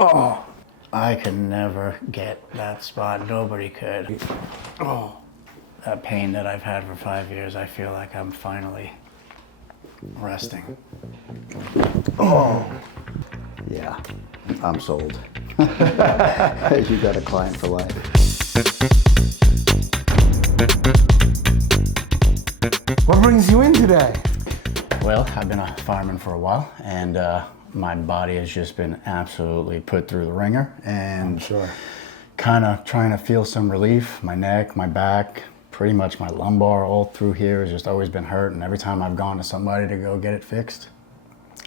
Oh, I could never get that spot. Nobody could. Oh, that pain that I've had for 5 years, I feel like I'm finally resting. Oh, yeah, I'm sold. You got a client for life. What brings you in today? Well, I've been a fireman for a while, and my body has just been absolutely put through the ringer, and I'm sure. kind of trying to feel some relief. My neck, my back, pretty much my lumbar, all through here has just always been hurt, and every time I've gone to somebody to go get it fixed,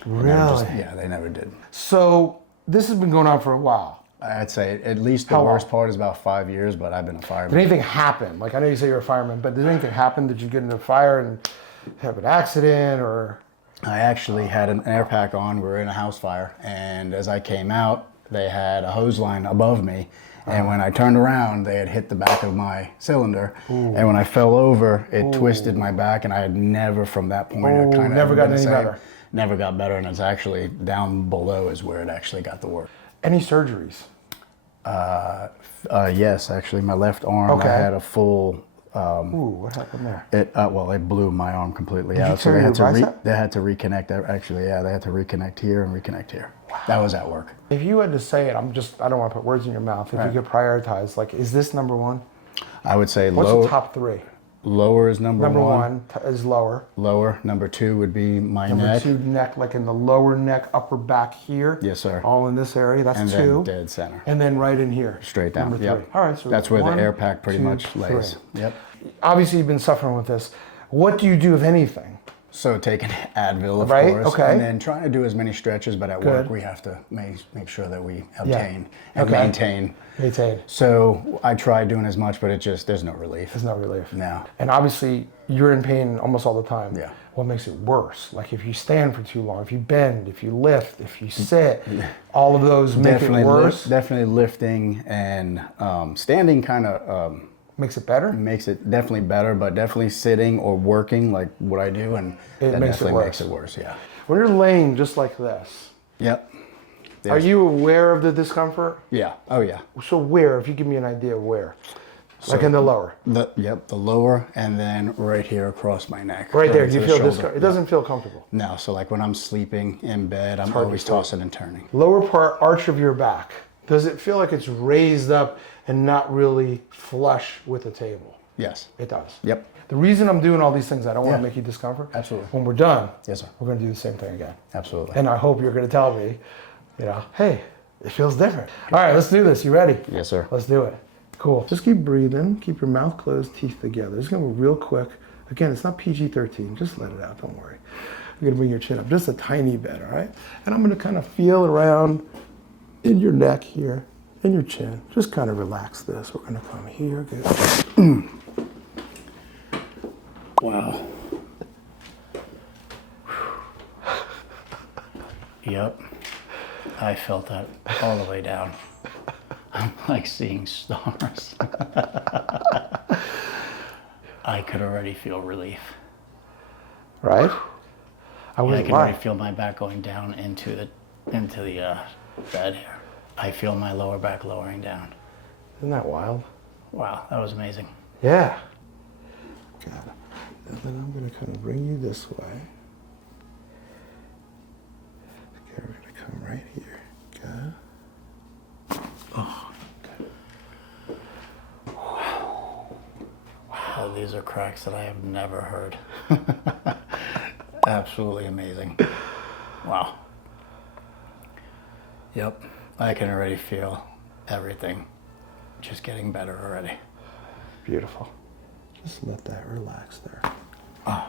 Really? yeah, they never did. So this has been going on for a while. I'd say at least the How long? worst part is about 5 years, but I've been a fireman. Did anything happen? Like, I know you say you're a fireman, but did anything happen? Did you get into a fire and have an accident, or? I actually had an air pack on. We were in a house fire, and as I came out, they had a hose line above me, and when I turned around, they had hit the back of my cylinder, and when I fell over, it twisted my back, and I had never, from that point, never gotten any better. Never got better, and it's actually down below is where it actually got the work. Any surgeries? Yes, actually, my left arm, Okay. I had a full. What happened there? It blew my arm completely Did out. you So tear they had your to bicep? they had to reconnect. Actually, yeah, they had to reconnect here and reconnect here. Wow. That was at work. If you had to say it, I don't want to put words in your mouth. If you could prioritize, like, is this number one? I would say What's the top three? lower is number one. Number one is lower. Lower. Number two would be my Number neck. two, neck, like in the lower neck, upper back here. Yes, sir. All in this area. That's And two. then dead center. And then right in here. Straight down. Number Yep. three. All right. So that's where one, the air pack pretty two, much lays. three. Yep. Obviously, you've been suffering with this. What do you do, if anything? So taking Advil, of Right, course, okay. and then trying to do as many stretches, but at work Good. we have to make sure that we obtain and Okay. maintain. Maintain. So I tried doing as much, but there's no relief. There's no relief. No. And obviously, you're in pain almost all the time. Yeah. What makes it worse? Like, if you stand for too long, if you bend, if you lift, if you sit, all of those make it worse. Definitely lifting and standing kind of Makes it better? makes it definitely better, but definitely sitting or working like what I do, and It that makes it definitely worse. makes it worse. Yeah. When you're laying just like this, Yep. are you aware of the discomfort? Yeah. Oh yeah. So where, if you give me an idea of where? Like So- in the lower? The lower, and then right here across my neck. Right there, to you the feel shoulder. discomfort. It doesn't feel comfortable. No, so like when I'm sleeping in bed, I'm hard to always sleep. tossing and turning. Lower part, arch of your back. Does it feel like it's raised up and not really flush with the table? Yes. It does. Yep. The reason I'm doing all these things, I don't want Yeah. to make you discomfort. Absolutely. When we're done, Yes, sir. we're going to do the same thing again. Absolutely. And I hope you're going to tell me, hey, it feels different. All right, let's do this. You ready? Yes, sir. Let's do it. Cool. Just keep breathing. Keep your mouth closed, teeth together. It's going to go real quick. Again, it's not PG-13. Just let it out. Don't worry. You're going to bring your chin up just a tiny bit, all right? And I'm going to kind of feel around in your neck here, in your chin. Just kind of relax this. We're going to come here. Good. Wow. Yep. I felt that all the way down. I'm like seeing stars. I could already feel relief. Right? I I was can already feel my back going down into the bed here. I feel my lower back lowering down. Isn't that wild? Wow, that was amazing. Yeah. Got it. And then I'm going to kind of bring you this way. Okay, we're going to come right here. Good. Oh, okay. Wow, these are cracks that I have never heard. Absolutely amazing. Wow. Yep, I can already feel everything just getting better already. Beautiful. Just let that relax there. Oh.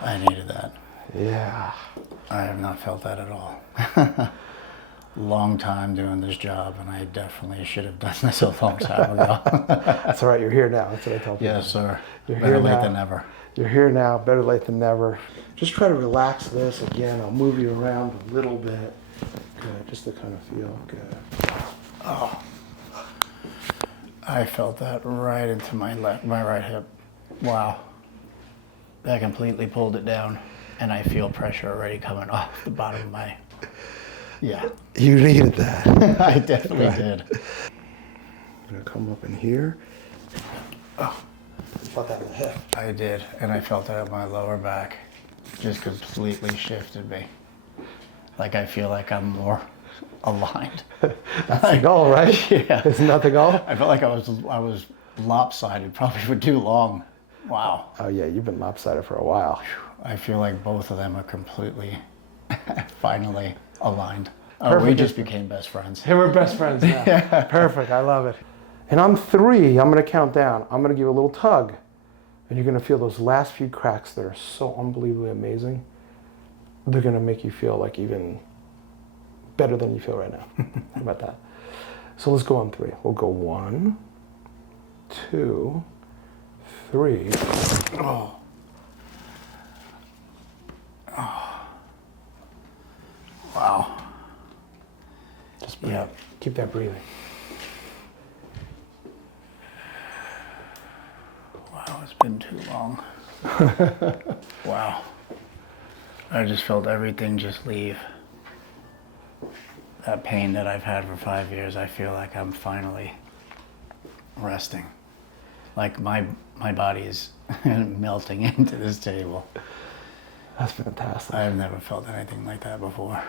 I needed that. Yeah. I have not felt that at all. Long time doing this job, and I definitely should have done this a long time ago. That's all right. You're here now. That's what I tell people. Yes, sir. You're Better here late now. than never. You're here now. Better late than never. Just try to relax this. Again, I'll move you around a little bit. Good. Just to kind of feel good. Oh. I felt that right into my right hip. Wow. That completely pulled it down, and I feel pressure already coming off the bottom of my, yeah. You needed that. I definitely did. I'm gonna come up in here. Oh, felt that in the hip. I did, and I felt that in my lower back. Just completely shifted me. Like I feel like I'm more aligned. That's the goal, right? Yeah. Isn't that the goal? I felt like I was lopsided probably for too long. Wow. Oh yeah, you've been lopsided for a while. I feel like both of them are completely, finally aligned. Oh, Perfect. we just became best friends. Hey, we're best friends now. Yeah. Perfect, I love it. And on 3, I'm gonna count down. I'm gonna give you a little tug. And you're gonna feel those last few cracks that are so unbelievably amazing. They're gonna make you feel like even better than you feel right now. How about that? So let's go on 3. We'll go 1, 2, 3. Oh. Oh. Wow. Just breathe. Yep. Keep that breathing. Wow, it's been too long. Wow. I just felt everything just leave. That pain that I've had for 5 years, I feel like I'm finally resting. Like my body is melting into this table. That's fantastic. I've never felt anything like that before.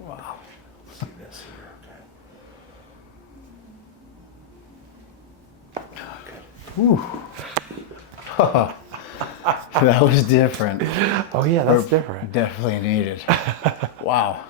Wow. Let's see this here, okay. Whew. That was different. Oh yeah, that's different. Definitely needed. Wow.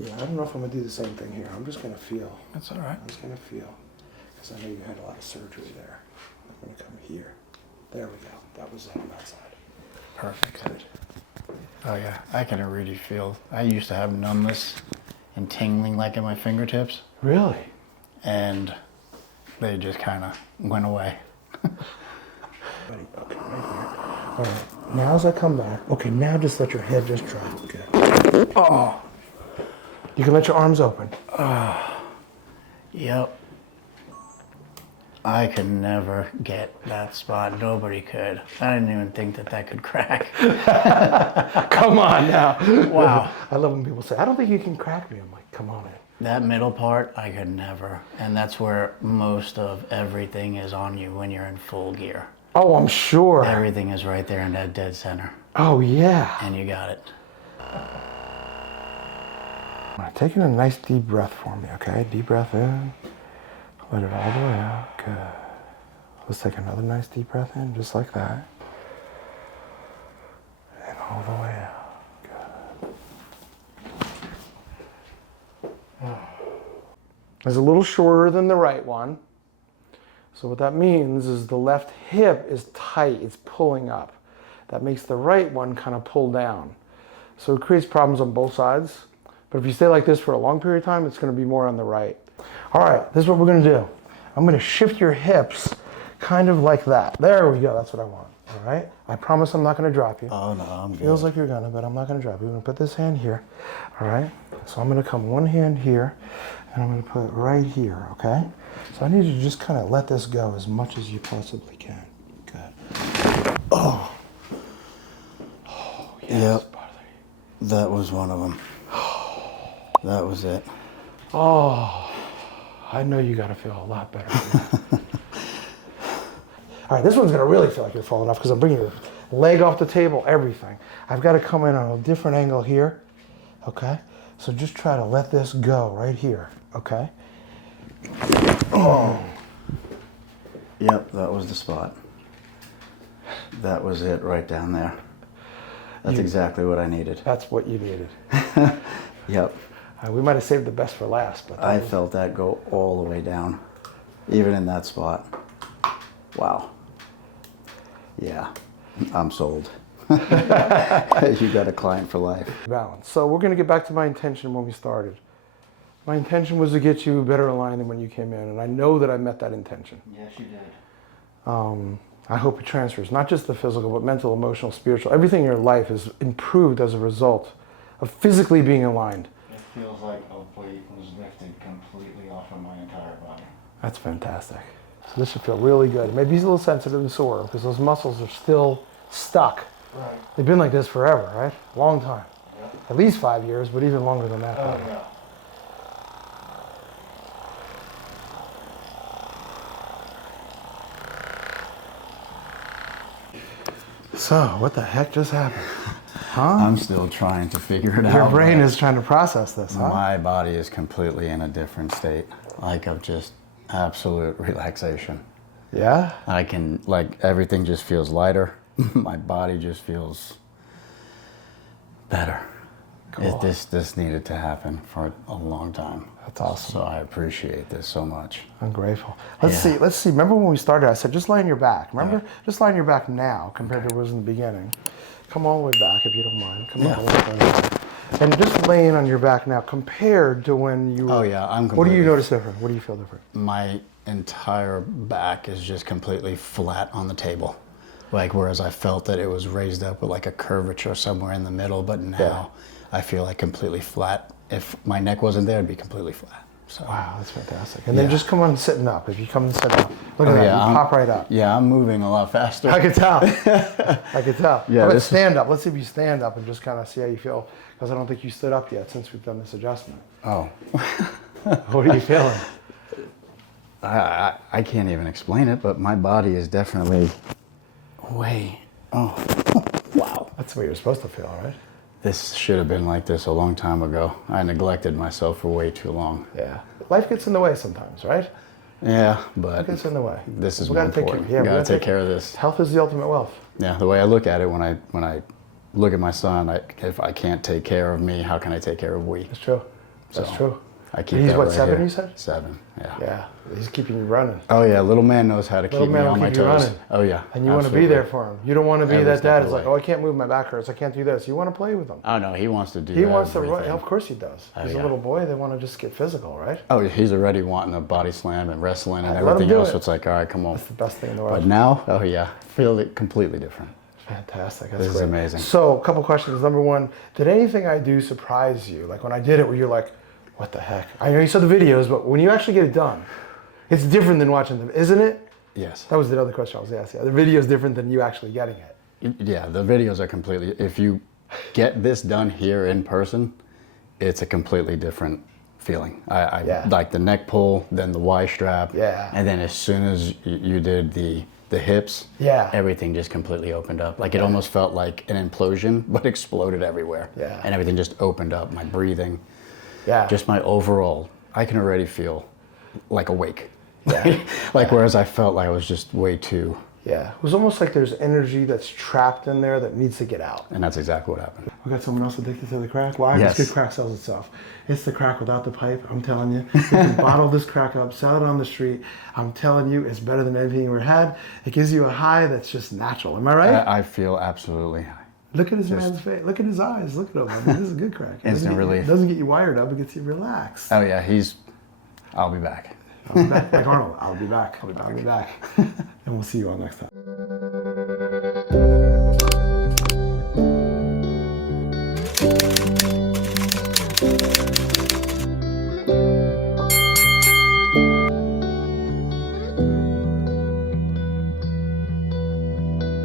Yeah, I don't know if I'm gonna do the same thing here. I'm just gonna feel. That's all right. I'm just gonna feel, because I know you had a lot of surgery there. I'm gonna come here. There we go. That was it on that side. Perfect. Oh yeah, I can already feel. I used to have numbness and tingling like in my fingertips, Really? and they just kind of went away. Ready? Okay, right here. All right. Now as I come back, okay, now just let your head just drop. Good. Oh. You can let your arms open. Yep. I could never get that spot. Nobody could. I didn't even think that could crack. Come on now. Wow. I love when people say, I don't think you can crack me. I'm like, come on in. That middle part, I could never. And that's where most of everything is on you when you're in full gear. Oh, I'm sure. Everything is right there in that dead center. Oh, yeah. And you got it. Taking a nice deep breath for me, okay? Deep breath in. Let it all the way out. Good. Let's take another nice deep breath in, just like that. And all the way out. Good. It's a little shorter than the right one. So what that means is the left hip is tight, it's pulling up. That makes the right one kind of pull down. So it creates problems on both sides. But if you stay like this for a long period of time, it's going to be more on the right. All right, this is what we're going to do. I'm going to shift your hips kind of like that. There we go. That's what I want. All right? I promise I'm not going to drop you. Oh, no, I'm good. Feels like you're going to, but I'm not going to drop you. I'm going to put this hand here. All right? So I'm going to come one hand here, and I'm going to put it right here, okay? So I need you to just kind of let this go as much as you possibly can. Good. Oh. Oh, yes. Yep. That was one of them. That was it. Oh, I know you got to feel a lot better. All right, this one's going to really feel like you're falling off because I'm bringing your leg off the table, everything. I've got to come in on a different angle here, okay? So just try to let this go right here, okay? Oh. Yep, that was the spot. That was it right down there. That's exactly what I needed. That's what you needed. Yep. We might have saved the best for last, but I felt that go all the way down. Even in that spot. Wow. Yeah, I'm sold. You got a client for life. Balance. So we're going to get back to my intention when we started. My intention was to get you better aligned than when you came in, and I know that I met that intention. Yes, you did. I hope it transfers, not just the physical, but mental, emotional, spiritual. Everything in your life is improved as a result of physically being aligned. It feels like a weight was lifted completely off of my entire body. That's fantastic. So this should feel really good. Maybe he's a little sensitive and sore because those muscles are still stuck. Right. They've been like this forever, right? Long time. Yep. At least 5 years, but even longer than that. Oh, yeah. So, what the heck just happened? Huh? I'm still trying to figure it out. Your brain is trying to process this, huh? My body is completely in a different state, like of just absolute relaxation. Yeah? I can, like, everything just feels lighter. My body just feels better. Cool. This needed to happen for a long time. That's awesome. So I appreciate this so much. I'm grateful. Let's see. Remember when we started, I said, just lie on your back. Remember? Yeah. Just lie on your back now compared to what was in the beginning. Come all the way back if you don't mind. Come all the way back. And just laying on your back now compared to when you were... Oh, yeah. I'm completely... What do you notice different? What do you feel different? My entire back is just completely flat on the table. Like, whereas I felt that it was raised up with like a curvature somewhere in the middle, but now I feel like completely flat. If my neck wasn't there, it'd be completely flat. So. Wow, that's fantastic. And then just come on sitting up. If you come and sit up, look at that, you I'm, pop right up. Yeah, I'm moving a lot faster. I could tell. I could tell. Yeah, How about stand up? Let's see if you stand up and just kind of see how you feel. Because I don't think you stood up yet since we've done this adjustment. Oh. What are you feeling? I can't even explain it, but my body is definitely way, wow. That's the way you're supposed to feel, right? This should have been like this a long time ago. I neglected myself for way too long. Yeah. Life gets in the way sometimes, right? Yeah, but Life gets in the way. This is more important. We gotta take care of this. Health is the ultimate wealth. Yeah, the way I look at it when I look at my son, if I can't take care of me, how can I take care of we? That's true. That's true. I keep He's that what, right 7 here. you said? 7, yeah. Yeah, he's keeping you running. Oh yeah, little man knows how to keep me on my toes. Running. Oh yeah. And you want to be there for him. You don't want to be that dad who's like, oh, I can't move, my back hurts, I can't do this. You want to play with him. Oh no, he wants to do He wants to everything. run. Of course he does. He's a little boy, they want to just get physical, right? Oh, he's already wanting a body slam and wrestling and everything else. So it's like, all right, come on. That's the best thing in the world. But now, oh yeah, feel it completely different. Fantastic. That's This is amazing. So, a couple questions. Number one, did anything I do surprise you? Like when I did it, where you're like, what the heck? I know you saw the videos, but when you actually get it done, it's different than watching them, isn't it? Yes. That was the other question I was asking. The video is different than you actually getting it. Yeah, the videos are completely, if you get this done here in person, it's a completely different feeling. I like the neck pull, then the Y strap. Yeah. And then as soon as you did the hips, everything just completely opened up. Like it almost felt like an implosion, but exploded everywhere. Yeah. And everything just opened up, my breathing. Yeah. Just my overall, I can already feel like awake. Yeah. Like whereas I felt like I was just way too. Yeah. It was almost like there's energy that's trapped in there that needs to get out. And that's exactly what happened. We got someone else addicted to the crack. Why? Yes. Because good crack sells itself. It's the crack without the pipe. I'm telling you. You can bottle this crack up, sell it on the street. I'm telling you, it's better than anything you ever had. It gives you a high that's just natural. Am I right? I feel absolutely high. Look at his man's face. Look at his eyes. Look at him. I mean, this is good crack. Instant relief. It doesn't get you wired up. It gets you relaxed. Oh yeah, I'll be back. I'll be back. Like Arnold, I'll be back. I'll be back. And we'll see you all next time.